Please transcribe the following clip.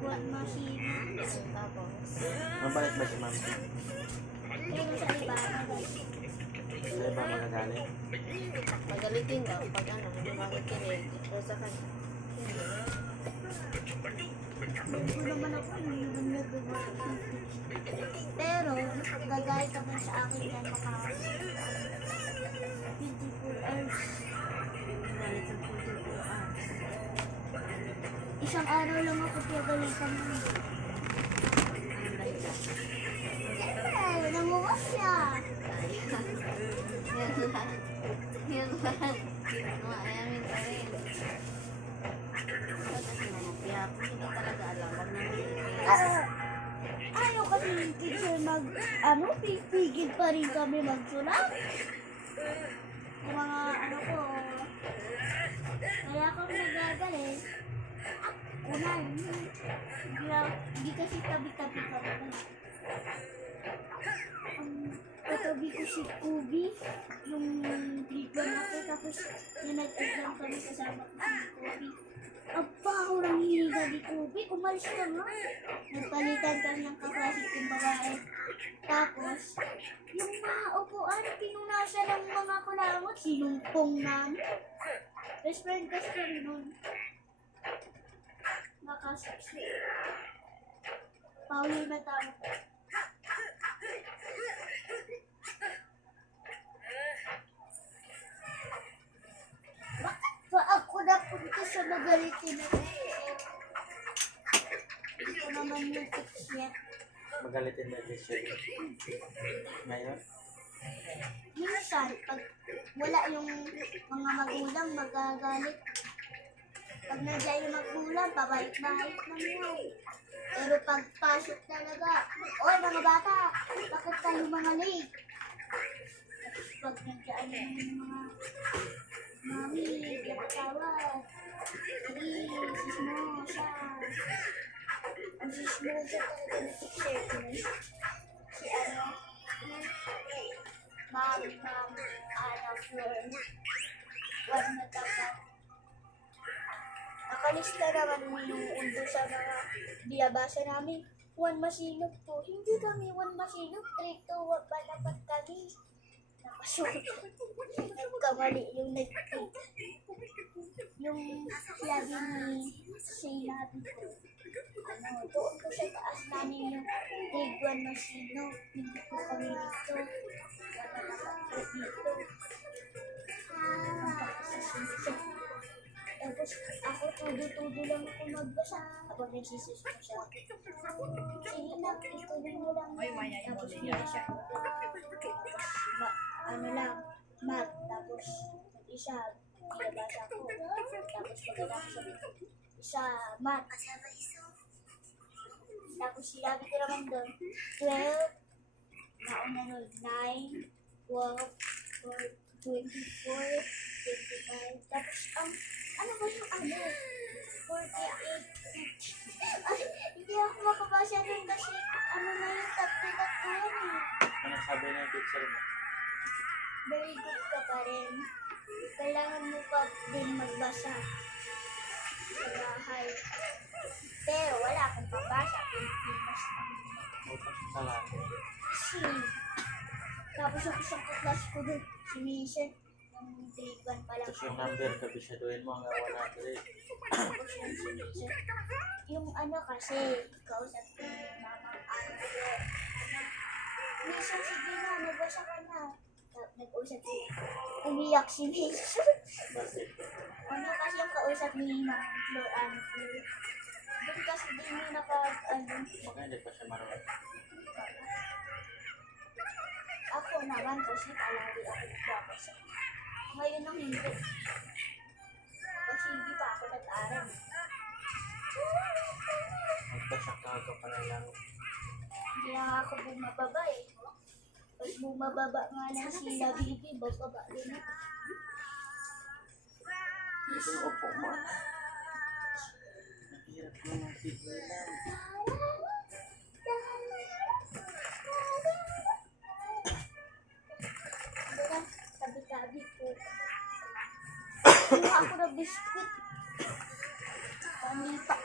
One machine. Tapos, Mabalik ba si Ma'am T? Yung sa iba, Sa iba magagalit? magalitin daw pag ano, hindi makikinig. Pero sa kanya, hindi naman ako pero, gagayad naman sa akin yan maka 24 hours. galit sa 24 hours. Isang araw lang ako pinagalitan mo. Ang galit ka. Ay, namuwas siya. Yan lang. Yan lang. Maayamin ka rin. Kasi mamapya, kung hindi talaga alam, wag na Ayaw kasi yung teacher pipigil pa rin kami magsulat. Yung mga ko, kaya ako nagagalit. Unan, hindi kasi tabi-tabi kami. Katabi ko si Kubi, yung grade 1 ako, tapos yung nag-exam kami kasama ko si Kubi. Aba, ako lang hinihiga ni Kubi, umalis ka nga. Nagpalitan kami ng kaklase kong babae. Tapos, yung mga upuan, pinunasan ng mga kulamot, sinumpong namin. Best friend nun. Nakasiksi. Paulo na tama. Bakit ba ako napunta sa magalitin na hindi ko naman yung tips niya. Magalitin na teacher. Ngayon? Minsan, pag wala yung mga magulang, magagalit. Pag nandiyan yung magulang, pabalik-balik lang yun. Pero pag pasok talaga, oy mga bata, bakit kayo mga late? Tapos pag nandiyan yung mga mami, pinatawad. Hindi, sismosa. Ang sismosa talaga na teacher ko. Si ano, Ma'am, Flor. Wag na dapat. Nakalista naman yung undo sa mga binabasa namin. Juan Masinop po. Hindi kami Juan Masinop. 3 to 1 pa dapat kami. Nakasuot. Nagkamali yung yung sabi ni sinabi ko. Doon ko sa taas namin yung grade 1 Masinop. Hindi ko kami dito. Wala nakapit dito. Tapos ako, tudo-tudo lang ako magbasa. Habang nagsisis ko siya. Sige na, ituloy mo lang. Tapos niya. Ano lang, math. Tapos isa, pinabasa ko. Tapos pagkatapos sabi ko, isa, math. Tapos sinabi ko naman doon, 12, nauna nun, 9, 12, 24, 25. Tapos ano ba yung 48. Ay, hindi ako makabasa nun kasi na yung tatlo yan eh. Ano sabi ng teacher mo? Very good ka pa rin. Kailangan mo pa din magbasa sa bahay. Pero wala akong pabasa. Pilipinas lang. Utos sa lahat. Kasi, tapos ako sa kaklas ko doon, si Mason, yung grade 1 pa lang. Tapos yung number, kabisaduhin mo hanggang 100. Tapos yung si Mason. Yung kasi, kausap ko yung mamang ko. Mason, sige na, nagbasa ka na. Nag-usap si, umiyak si Mason. Bakit? Kasi yung kausap ni Ma'am Flor. Doon kasi din yung Baka hindi pa siya marunong. Ako naman kasi palagi ako nagbabasa. Ngayon ang hindi. Kasi hindi pa ako nag-aral. Magpasakago ka na lang. Hindi na ako bumababa eh. Pag bumababa nga lang sila Bibi, bababa din ako. Ito yung upo mo. Nahirap mo ng pigilan. Tabi-tabi po. Kumuha ako ng biskuit. Panipa.